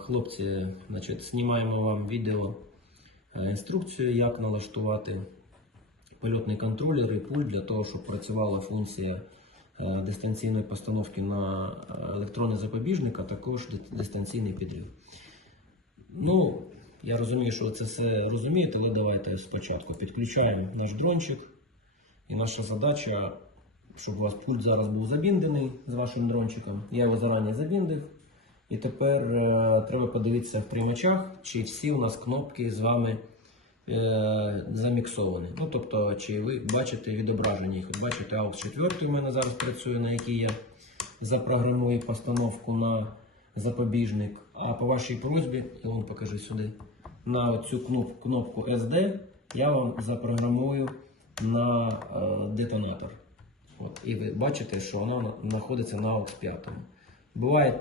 хлопці, значить, знімаємо вам відео е, інструкцію, як налаштувати польотний контролер і пульт для того, щоб працювала функція е, дистанційної постановки на е, електронний запобіжник, а також дистанційний підрив. Ну, я розумію, що ви це все розумієте, але давайте спочатку підключаємо наш дрончик. І наша задача, щоб у вас пульт зараз був забіндений з вашим дрончиком. Я його зарані забіндив. І тепер е, треба подивитися в приймачах, чи всі у нас кнопки з вами е, заміксовані. Ну, тобто, чи ви бачите відображення їх. Бачите, AUX 4 у мене зараз працює, на якій я запрограмую постановку на запобіжник. А по вашій просьбі, я вам покажу сюди, на цю кноп- кнопку SD я вам запрограмую на е, детонатор. От, і ви бачите, що вона знаходиться на AUX 5. Буває так.